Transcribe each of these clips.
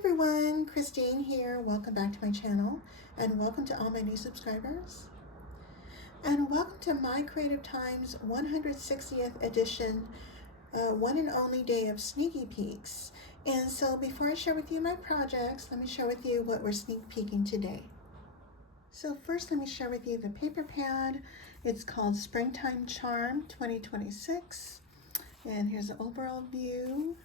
everyone, Christine here. Welcome back to my channel and welcome to all my new subscribers. And welcome to My Creative Time's 160th edition, one and only day of sneaky peeks. And so before I share with you my projects, let me share with you what we're sneak peeking today. So first, let me share with you the paper pad. It's called Springtime Charm 2026. And here's an overall view.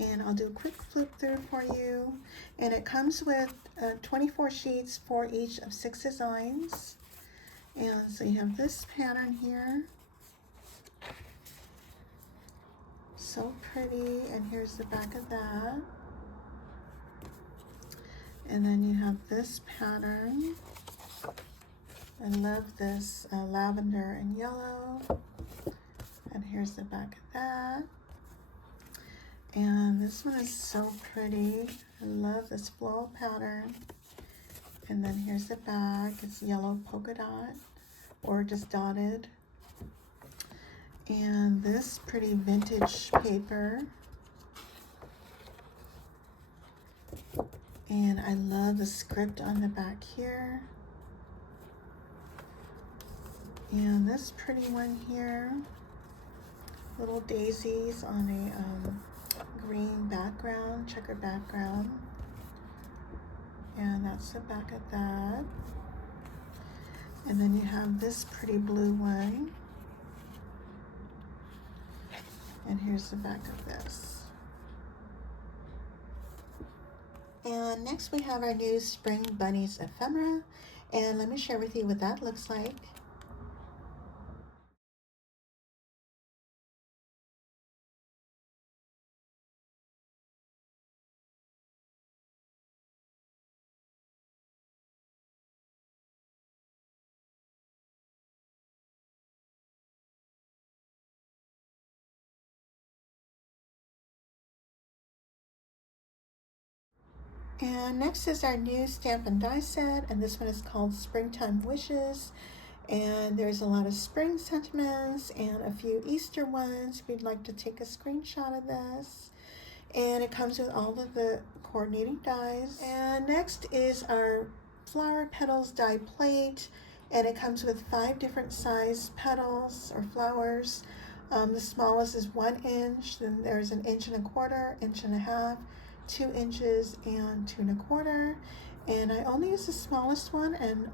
And I'll do a quick flip through for you. And it comes with 24 sheets for each of 6 designs. And so you have this pattern here. So pretty. And here's the back of that. And then you have this pattern. I love this lavender and yellow. And here's the back of that. And this one is so pretty. I love this floral pattern. And then here's the back. It's yellow polka dot or just dotted. And this pretty vintage paper. And I love the script on the back here. And this pretty one here. Little daisies on a green background, checkered background, and that's the back of that. And then you have this pretty blue one, and here's the back of this. And next we have our new Spring Bunnies ephemera, and let me share with you what that looks like. And next is our new stamp and die set, and this one is called Springtime Wishes. And there's a lot of spring sentiments and a few Easter ones if you'd like to take a screenshot of this. And it comes with all of the coordinating dies. And next is our flower petals die plate, and it comes with 5 different size petals or flowers. The smallest is 1 inch, then there's 1 1/4 inch, 1.5 inches, 2 inches, and 2 1/4. And I only use the smallest one, and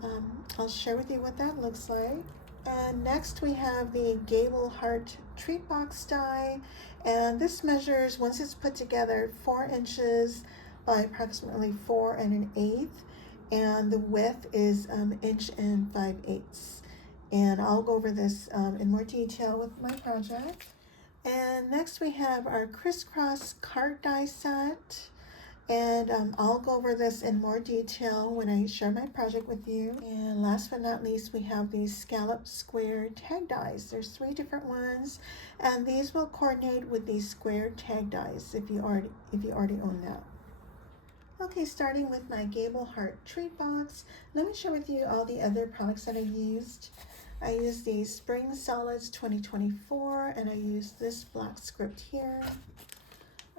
I'll share with you what that looks like. And next we have the Gable Heart Treat Box die, and this measures, once it's put together, 4 inches by approximately 4 1/8, and the width is 1 inch and 5/8. And I'll go over this in more detail with my project. And next we have our Crisscross card die set, and I'll go over this in more detail when I share my project with you. And last but not least, we have these Scallop square tag dies. There's 3 different ones, and these will coordinate with these square tag dies if you already own that. Okay, starting with my Gable Heart Treat Box, let me share with you all the other products that I used. I used the Spring Solids 2024, and I used this black script here.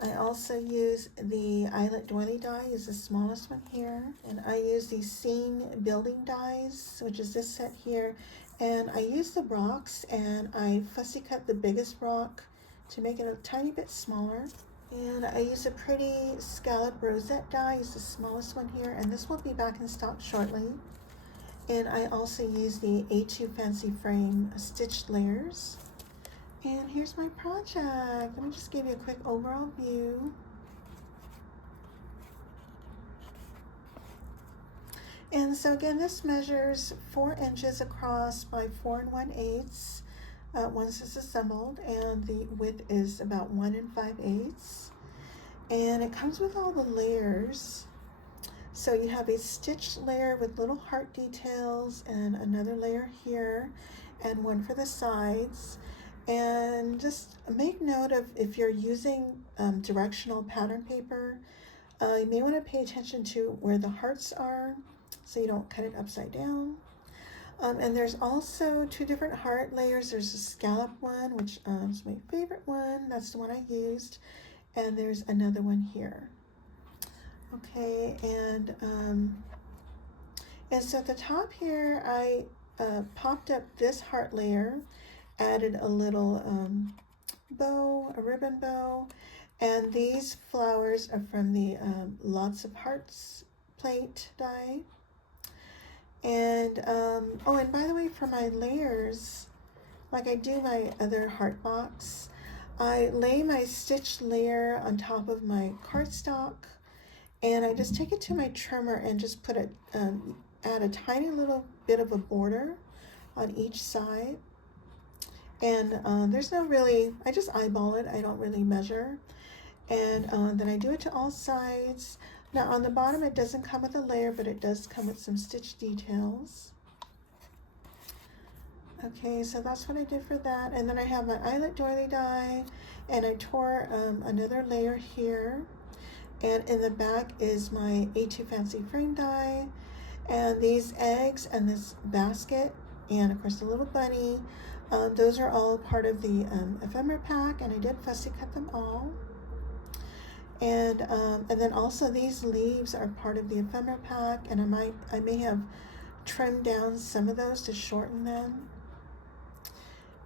I also use the Eyelet Doily Die, is the smallest one here. And I use the Scene Building Dies, which is this set here. And I use the rocks, and I fussy cut the biggest rock to make it a tiny bit smaller. And I use a pretty Scallop Rosette die, is the smallest one here, and this will be back in stock shortly. And I also use the A2 Fancy Frame stitched layers. And here's my project. Let me just give you a quick overall view. And so again, this measures 4 inches across by 4 1/8 once it's assembled, and the width is about 1 5/8. And it comes with all the layers. So you have a stitched layer with little heart details, and another layer here, and one for the sides. And just make note of, if you're using directional pattern paper, you may want to pay attention to where the hearts are so you don't cut it upside down. And there's also 2 different heart layers. There's a scallop one, which is my favorite one. That's the one I used. And there's another one here. Okay, and so at the top here, I popped up this heart layer, added a little bow, a ribbon bow, and these flowers are from the Lots of Hearts plate die. And oh, and by the way, for my layers, like I do my other heart box, I lay my stitched layer on top of my cardstock, and I just take it to my trimmer and just put it, add a tiny little bit of a border on each side. And there's no really, I just eyeball it, I don't really measure. And then I do it to all sides. Now on the bottom it doesn't come with a layer, but it does come with some stitch details. Okay, so that's what I did for that. And then I have my Eyelet Doily Die, and I tore another layer here. And in the back is my A2 Fancy Frame die, and these eggs and this basket, and of course the little bunny. Those are all part of the ephemera pack, and I did fussy cut them all. And then also these leaves are part of the ephemera pack, and I may have trimmed down some of those to shorten them.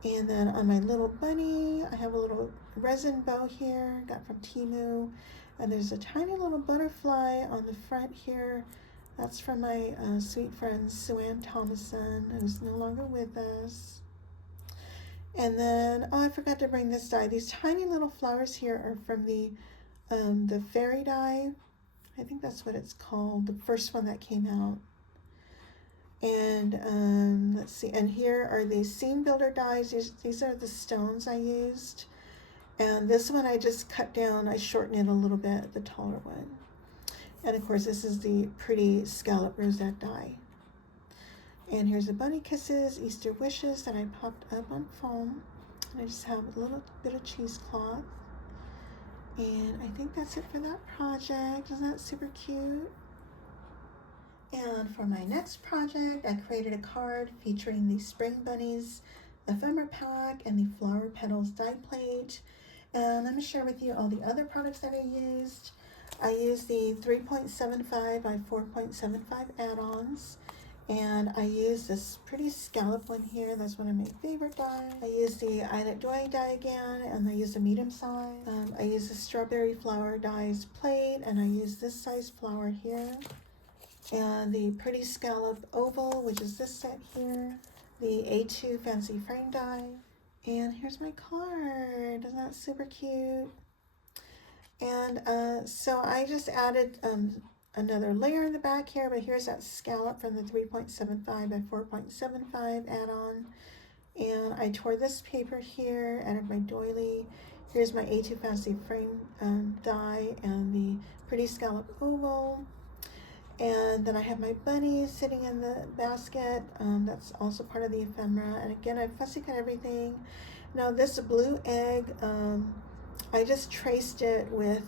And then on my little bunny, I have a little resin bow here, got from Temu, and there's a tiny little butterfly on the front here. That's from my sweet friend Sue Ann Thomason, who's no longer with us. And then, oh, I forgot to bring this die. These tiny little flowers here are from the fairy die. I think that's what it's called, the first one that came out. And let's see, and here are the seam builder dies. These are the stones I used. And this one I just cut down, I shortened it a little bit, the taller one. And of course this is the pretty scallop rosette die. And here's the bunny kisses, Easter wishes that I popped up on foam. And I just have a little bit of cheesecloth. And I think that's it for that project. Isn't that super cute? And for my next project, I created a card featuring the Spring Bunnies ephemera pack and the Flower Petals die plate. And let me share with you all the other products that I used. I used the 3.75 by 4.75 add-ons. And I used this pretty scallop one here. That's one of my favorite dies. I used the Eyelet Doily Die again, and I used a medium size. I used the Strawberry Flower Dies plate, and I used this size flower here. And the pretty scallop oval, which is this set here. The A2 Fancy Frame die. And here's my card. Isn't that super cute? And so I just added another layer in the back here, but here's that scallop from the 3.75 by 4.75 add-on. And I tore this paper here, added my doily. Here's my A2 Fancy Frame die and the pretty scallop oval. And then I have my bunny sitting in the basket. That's also part of the ephemera. And again, I fussy cut everything. Now this blue egg, I just traced it with,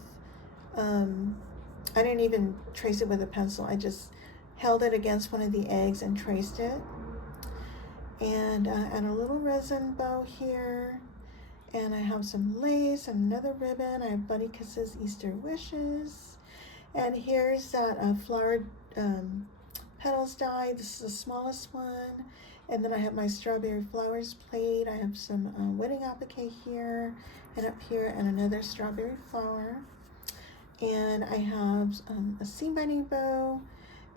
I didn't even trace it with a pencil. I just held it against one of the eggs and traced it. And a little resin bow here. And I have some lace and another ribbon. I have Bunny Kisses Easter Wishes. And here's that flower petals die. This is the smallest one. And then I have my strawberry flowers plate. I have some wedding applique here and up here, and another strawberry flower. And I have a seam binding bow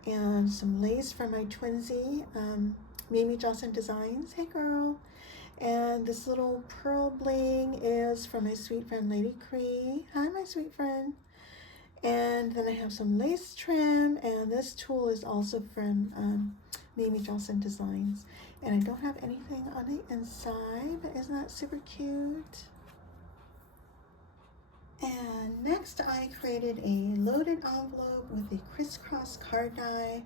and some lace from my twinsy, Mimi Johnson Designs. Hey girl. And this little pearl bling is from my sweet friend Lady Cree. Hi, my sweet friend. And then I have some lace trim, and this tulle is also from Mimi Johnson Designs. And I don't have anything on the inside, but isn't that super cute? And next I created a loaded envelope with the crisscross card die.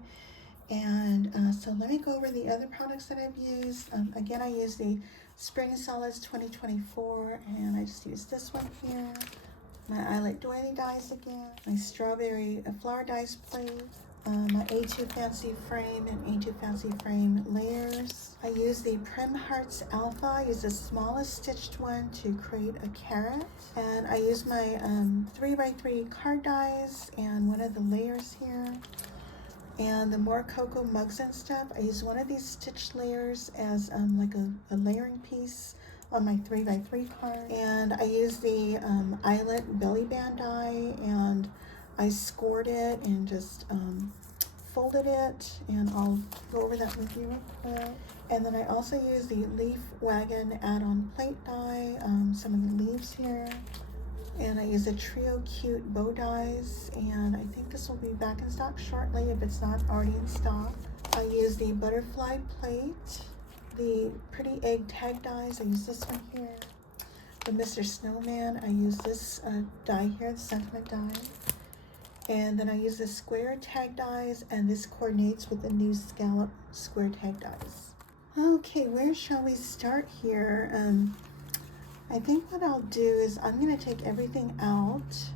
And so let me go over the other products that I've used. Again, I used the Spring Solids 2024, and I just used this one here. My Eyelet Doily dies again, my strawberry flower dies plate, my A2 Fancy Frame and A2 Fancy Frame layers. I use the Prim Hearts Alpha. I use the smallest stitched one to create a carrot. And I use my 3x3 card dies and one of the layers here. And the more cocoa mugs and stuff, I use one of these stitched layers as like a layering piece on my 3x3 card. And I use the Eyelet Belly Band Die, and I scored it and just folded it, and I'll go over that with you real quick. And then I also use the Leaf Wagon add-on plate die, some of the leaves here. And I use the Trio Cute bow dies, and I think this will be back in stock shortly if it's not already in stock. I use the Butterfly plate, the Pretty Egg tag dies. I use this one here. The Mr. Snowman, I use this die here, the sentiment die. And then I use the square tag dies, and this coordinates with the new Scallop square tag dies. Okay, where shall we start here? I think what I'll do is I'm going to take everything out,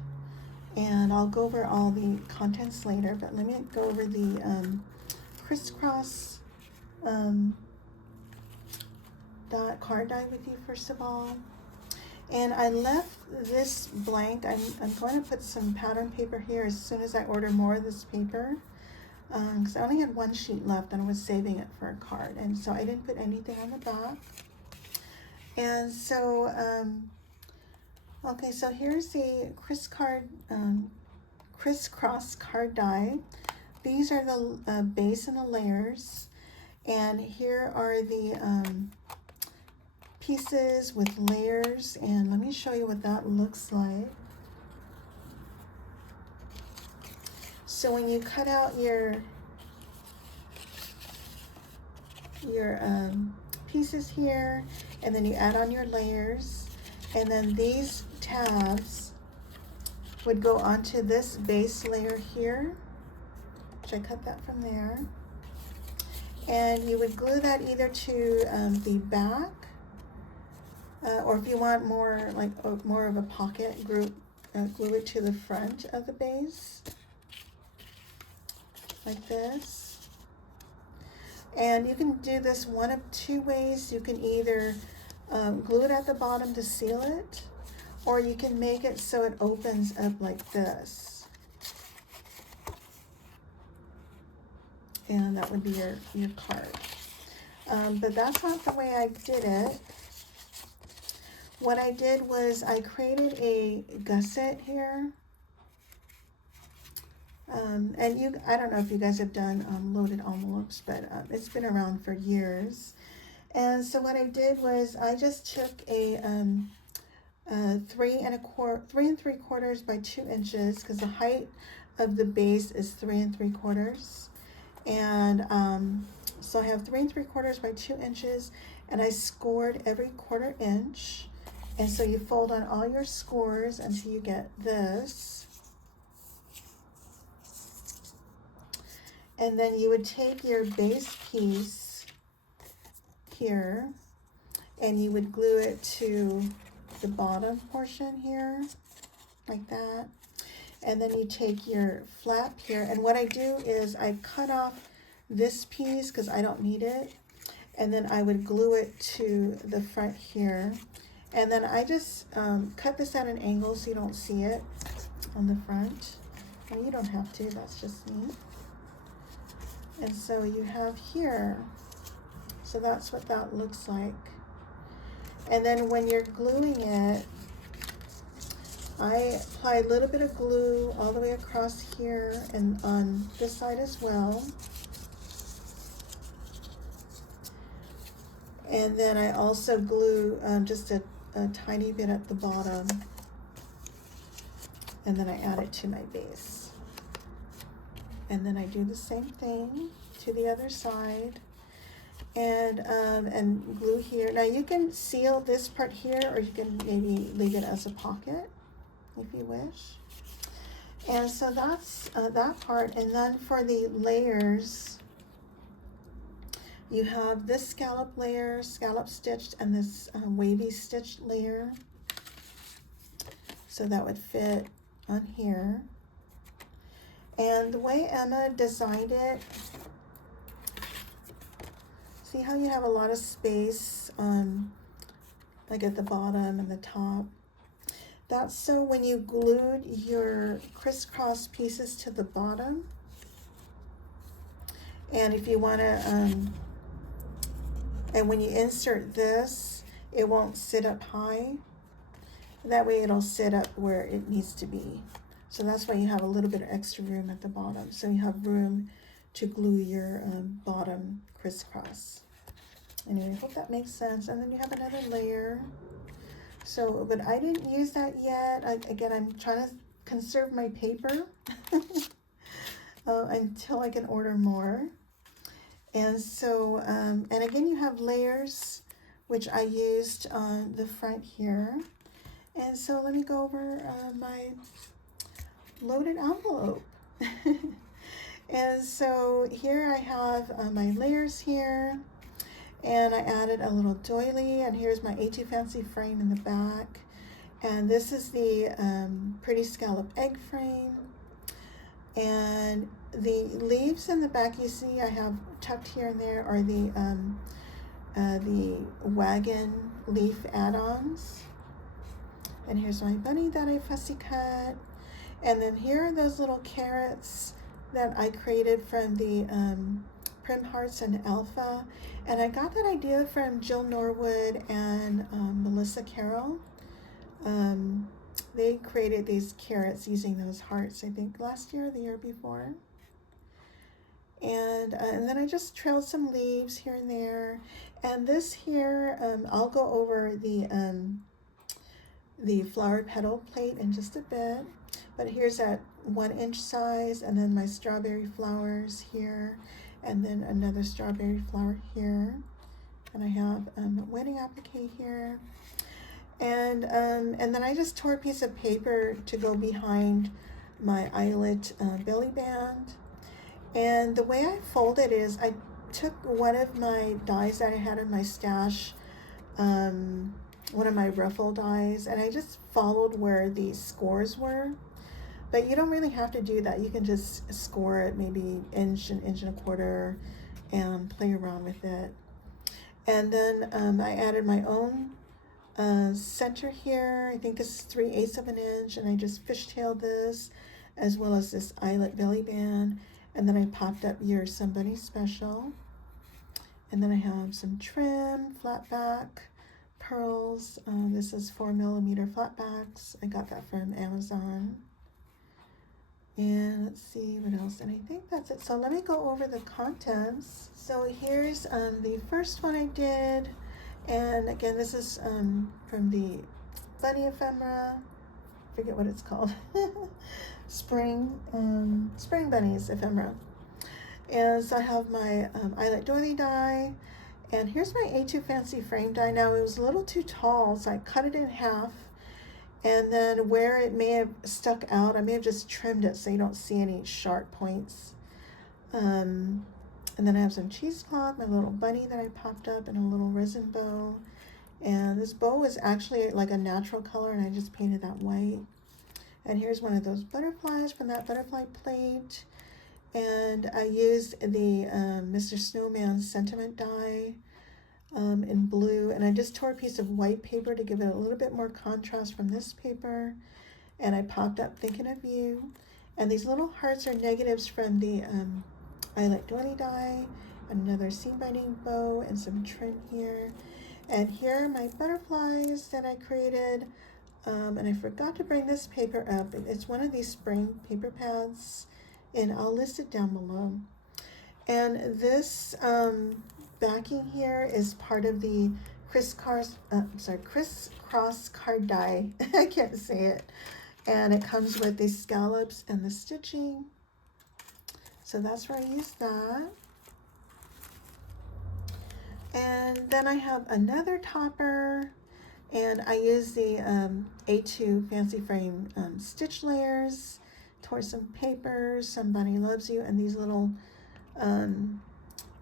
and I'll go over all the contents later, but let me go over the Crisscross card die with you first of all. And I left this blank. I'm going to put some pattern paper here as soon as I order more of this paper, because I only had one sheet left and I was saving it for a card, and so I didn't put anything on the back. And so, okay, so here's the Crisscross card die. These are the base and the layers, and here are the pieces with layers, and let me show you what that looks like. So when you cut out your pieces here, and then you add on your layers, and then these tabs would go onto this base layer here, which I cut that from there, and you would glue that either to the back, or if you want more like more of a pocket, glue it to the front of the base like this. And you can do this one of two ways. You can either glue it at the bottom to seal it, or you can make it so it opens up like this. And that would be your card. But that's not the way I did it. What I did was I created a gusset here. And I don't know if you guys have done loaded envelopes, but it's been around for years. And so what I did was I just took a 3 3/4 by 2 inches, because the height of the base is 3 3/4. And so I have 3 3/4 by 2 inches, and I scored every 1/4 inch. And so you fold on all your scores until you get this. And then you would take your base piece here, and you would glue it to the bottom portion here, like that. And then you take your flap here, and what I do is I cut off this piece because I don't need it, and then I would glue it to the front here. And then I just cut this at an angle so you don't see it on the front. And you don't have to, that's just me. And so you have here, so that's what that looks like. And then when you're gluing it, I apply a little bit of glue all the way across here and on this side as well. And then I also glue just a tiny bit at the bottom, and then I add it to my base. And then I do the same thing to the other side, and glue here. Now you can seal this part here, or you can maybe leave it as a pocket if you wish. And so that's that part. And then for the layers, you have this scallop layer, scallop stitched, and this wavy stitched layer. So that would fit on here. And the way Emma designed it, see how you have a lot of space, like at the bottom and the top? That's so when you glued your crisscross pieces to the bottom, and if you want to, and when you insert this, it won't sit up high. That way it'll sit up where it needs to be. So that's why you have a little bit of extra room at the bottom. So you have room to glue your bottom crisscross. Anyway, I hope that makes sense. And then you have another layer. So, but I didn't use that yet. Again, I'm trying to conserve my paper until I can order more. And so, and again, you have layers, which I used on the front here. And so let me go over my loaded envelope. And so here I have my layers here. And I added a little doily, and here's my A2 Fancy frame in the back. And this is the pretty scallop egg frame. And the leaves in the back you see I have tucked here and there are the wagon leaf add-ons. And here's my bunny that I fussy cut. And then here are those little carrots that I created from the Prim Hearts and Alpha. And I got that idea from Jill Norwood and Melissa Carroll. They created these carrots using those hearts, I think last year or the year before. And then I just trailed some leaves here and there. And this here, I'll go over the flower petal plate in just a bit. But here's at 1-inch size, and then my strawberry flowers here, and then another strawberry flower here. And I have a wedding applique here. And then I just tore a piece of paper to go behind my Eyelet Belly Band. And the way I fold it is I took one of my dies that I had in my stash, one of my ruffle dies, and I just followed where the scores were. But you don't really have to do that. You can just score it maybe inch and a quarter and play around with it. And then I added my own center here. I think this is 3/8 of an inch, and I just fishtailed this as well as this Eyelet Belly Band. And then I popped up your Somebody Special. And then I have some trim, flat back, pearls. This is 4mm flat backs. I got that from Amazon. And let's see what else, and I think that's it. So let me go over the contents. So here's the first one I did, and again, this is from the Bunny Ephemera, I forget what it's called, Spring Bunnies Ephemera. And so I have my Eyelet Doily Die, and here's my A2 Fancy frame die. Now it was a little too tall, so I cut it in half. And then where it may have stuck out, I may have just trimmed it so you don't see any sharp points. And then I have some cheesecloth, my little bunny that I popped up, and a little resin bow. And this bow is actually like a natural color, and I just painted that white. And here's one of those butterflies from that butterfly plate. And I used the Mr. Snowman sentiment die in blue, and I just tore a piece of white paper to give it a little bit more contrast from this paper, and I popped up Thinking of You. And these little hearts are negatives from the Eyelet Doily Die, another seam binding bow, and some trim here. And here are my butterflies that I created, and I forgot to bring this paper up. It's one of these spring paper pads, and I'll list it down below. And this backing here is part of the Crisscross Card Die. I can't say it. And it comes with the scallops and the stitching. So that's where I use that. And then I have another topper, and I use the A2 Fancy Frame stitch layers, tore some papers, Somebody Loves You, and these little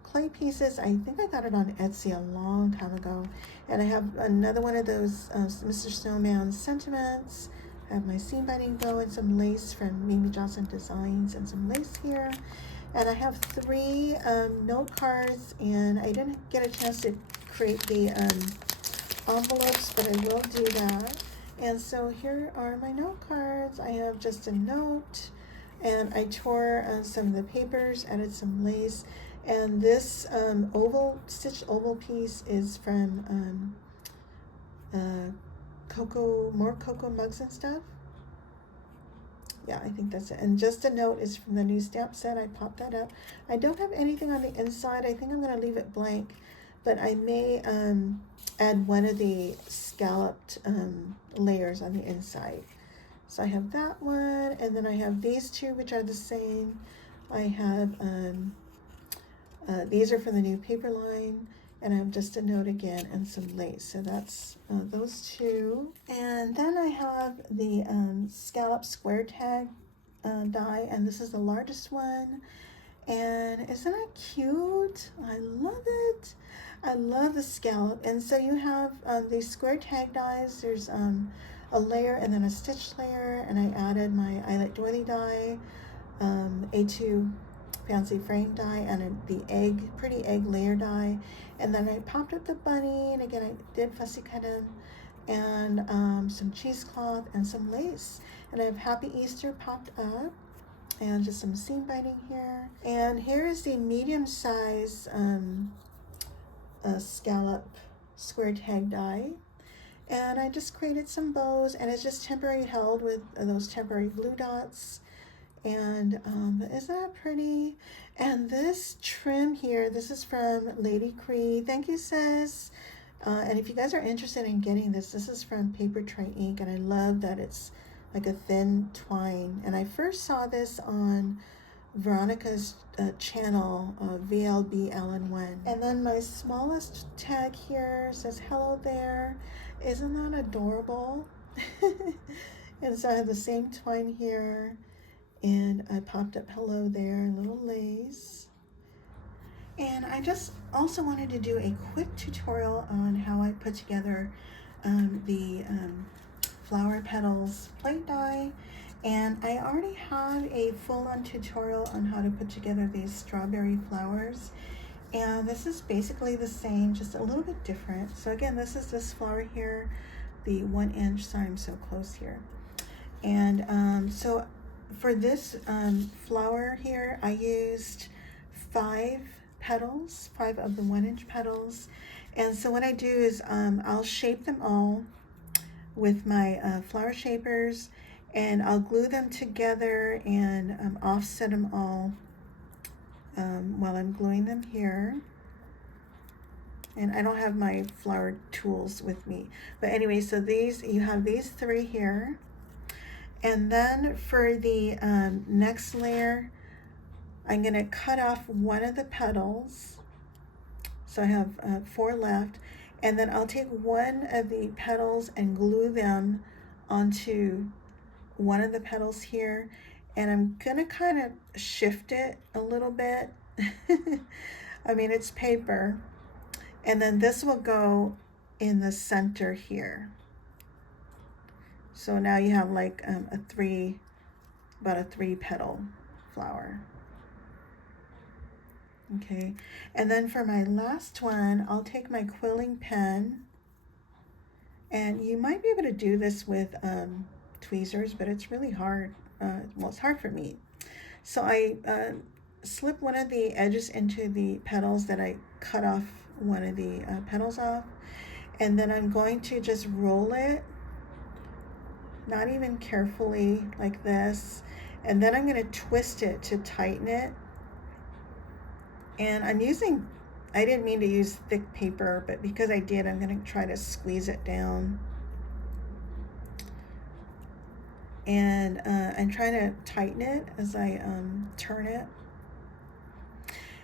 clay pieces. I think I got it on Etsy a long time ago. And I have another one of those Mr. Snowman sentiments. I I have my seam binding bow and some lace from Mimi Johnson Designs and some lace here. And I have 3 note cards, and I didn't get a chance to create the envelopes, but I will do that. And so here are my note cards. I have just a note, and I tore some of the papers, added some lace, and this stitched oval piece is from more cocoa mugs and stuff. Yeah, I think that's it. And just a note is from the new stamp set. I popped that up. I don't have anything on the inside. I think I'm going to leave it blank, but I may add one of the scalloped layers on the inside. So I have that one, and then I have these 2, which are the same. I have these are from the new paper line, and I have just a note again and some lace. So that's those 2. And then I have the scallop square tag die, and this is the largest one. And isn't it cute? I love it. I love the scallop. And so you have these square tag dies. There's a layer and then a stitch layer, and I added my Eyelet Doily Die, A2 fancy frame die, and the pretty egg layer die. And then I popped up the bunny, and again I did fussy cut him, and some cheesecloth and some lace. And I have Happy Easter popped up, and just some seam binding here. And here is the medium size scallop square tag die. And I just created some bows, and it's just temporary held with those temporary glue dots. And isn't that pretty? And this trim here, this is from Lady Cree. Thank you, sis. And if you guys are interested in getting this, this is from Paper Tray Ink, and I love that it's like a thin twine. And I first saw this on Veronica's channel, VLBLN1. And then my smallest tag here says hello there. Isn't that adorable? And so I have the same twine here, and I popped up hello there, little lace. And I just also wanted to do a quick tutorial on how I put together the flower petals plate die. And I already have a full-on tutorial on how to put together these strawberry flowers. And this is basically the same, just a little bit different. So again, this is this flower here, the 1 inch, sorry I'm so close here. And so for this flower here, I used 5 petals, 5 of the 1 inch petals. And so what I do is I'll shape them all with my flower shapers, and I'll glue them together and offset them all while I'm gluing them here. And I don't have my flower tools with me, but anyway, so these, you have these 3 here. And then for the next layer, I'm going to cut off one of the petals. So I have 4 left. And then I'll take one of the petals and glue them onto one of the petals here. And I'm going to kind of shift it a little bit. I mean, it's paper. And then this will go in the center here. So now you have like about a 3 petal flower. Okay, and then for my last one, I'll take my quilling pen, and you might be able to do this with tweezers, but it's really hard. Well, it's hard for me. So I slip one of the edges into the petals that I cut off one of the petals off, and then I'm going to just roll it, not even carefully, like this, and then I'm going to twist it to tighten it. And I'm using, I didn't mean to use thick paper, but because I did, I'm going to try to squeeze it down. And I'm trying to tighten it as I turn it.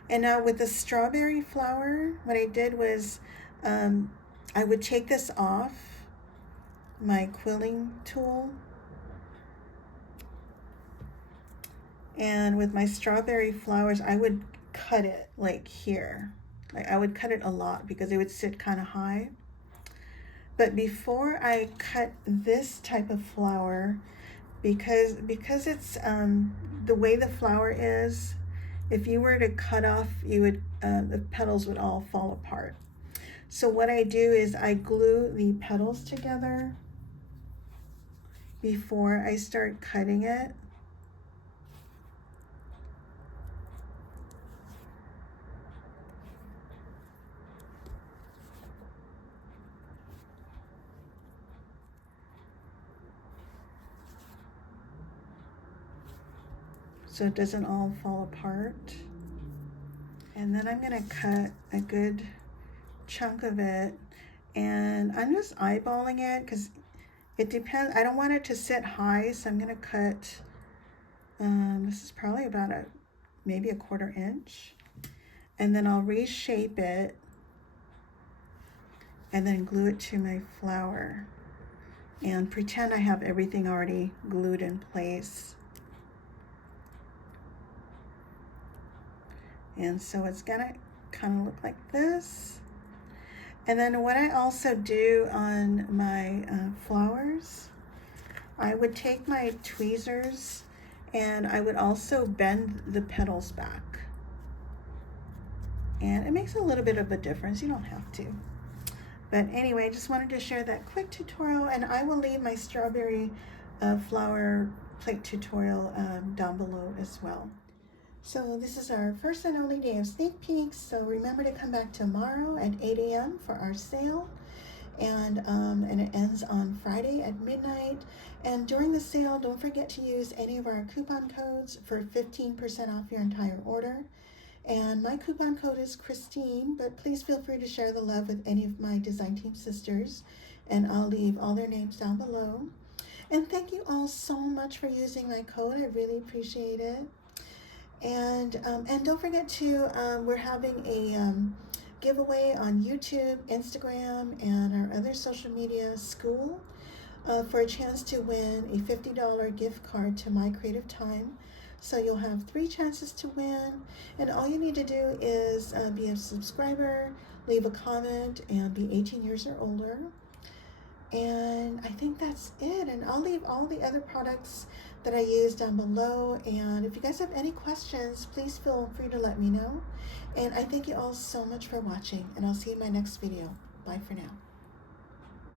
And now with the strawberry flower, what I did was I would take this off my quilling tool, and with my strawberry flowers, I would cut it like here. Like I would cut it a lot because it would sit kind of high. But before I cut this type of flower, because it's the way the flower is, if you were to cut off, you would the petals would all fall apart. So what I do is I glue the petals together before I start cutting it. So it doesn't all fall apart. And then I'm gonna cut a good chunk of it, and I'm just eyeballing it because it depends. I don't want it to sit high, so I'm gonna cut, this is probably about maybe a 1/4 inch. And then I'll reshape it and then glue it to my flower and pretend I have everything already glued in place. And so it's gonna kind of look like this. And then what I also do on my flowers, I would take my tweezers and I would also bend the petals back. And it makes a little bit of a difference. You don't have to. But anyway, I just wanted to share that quick tutorial, and I will leave my strawberry flower plate tutorial down below as well. So this is our first and only day of sneak peeks, so remember to come back tomorrow at 8 a.m. for our sale, and it ends on Friday at midnight. And during the sale, don't forget to use any of our coupon codes for 15% off your entire order. And my coupon code is Christine, but please feel free to share the love with any of my design team sisters, and I'll leave all their names down below. And thank you all so much for using my code. I really appreciate it. And don't forget to, we're having a giveaway on YouTube, Instagram, and our other social media school for a chance to win a $50 gift card to My Creative Time. So you'll have 3 chances to win, and all you need to do is be a subscriber, leave a comment, and be 18 years or older. And I think that's it, and I'll leave all the other products that I use down below, and if you guys have any questions, please feel free to let me know. And I thank you all so much for watching, and I'll see you in my next video. Bye for now.